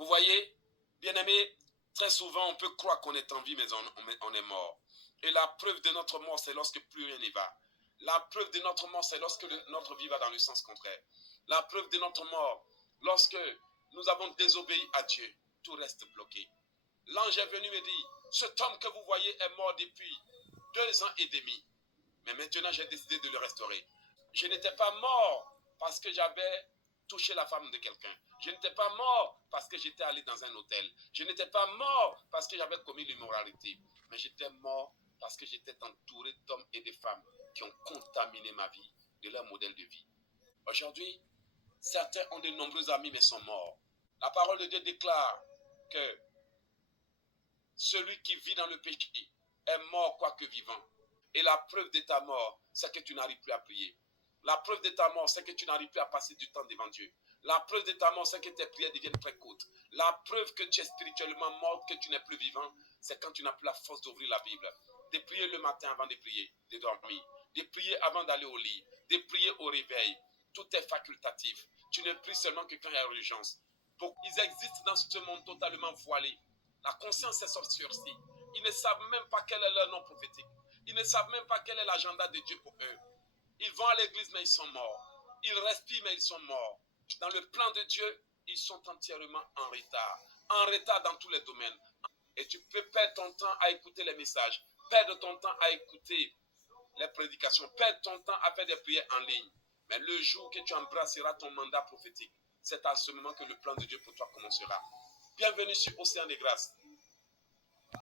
Vous voyez, bien-aimés, très souvent on peut croire qu'on est en vie, mais on est mort. Et la preuve de notre mort, c'est lorsque plus rien n'y va. La preuve de notre mort, c'est lorsque notre vie va dans le sens contraire. La preuve de notre mort, lorsque nous avons désobéi à Dieu, tout reste bloqué. L'ange est venu me dire, cet homme que vous voyez est mort depuis 2 ans et demi. Mais maintenant, j'ai décidé de le restaurer. Je n'étais pas mort parce que j'avais touché la femme de quelqu'un. Je n'étais pas mort parce que j'étais allé dans un hôtel. Je n'étais pas mort parce que j'avais commis l'immoralité. Mais j'étais mort parce que j'étais entouré d'hommes et de femmes qui ont contaminé ma vie de leur modèle de vie. Aujourd'hui, certains ont de nombreux amis mais sont morts. La parole de Dieu déclare que celui qui vit dans le péché est mort quoique vivant. Et la preuve de ta mort, c'est que tu n'arrives plus à prier. La preuve de ta mort, c'est que tu n'arrives plus à passer du temps devant Dieu. La preuve de ta mort, c'est que tes prières deviennent très courtes. La preuve que tu es spirituellement mort, que tu n'es plus vivant, c'est quand tu n'as plus la force d'ouvrir la Bible. De prier le matin avant de prier, de dormir. De prier avant d'aller au lit. De prier au réveil. Tout est facultatif. Tu ne pries seulement que quand il y a urgence. Ils existent dans ce monde totalement voilé. La conscience est obscurcie. Ils ne savent même pas quel est leur nom prophétique. Ils ne savent même pas quel est l'agenda de Dieu pour eux. Ils vont à l'église, mais ils sont morts. Ils respirent, mais ils sont morts. Dans le plan de Dieu, ils sont entièrement en retard. En retard dans tous les domaines. Et tu peux perdre ton temps à écouter les messages. Perdre ton temps à écouter les prédications. Perdre ton temps à faire des prières en ligne. Mais le jour que tu embrasseras ton mandat prophétique, c'est à ce moment que le plan de Dieu pour toi commencera. Bienvenue sur Océan de Grâce.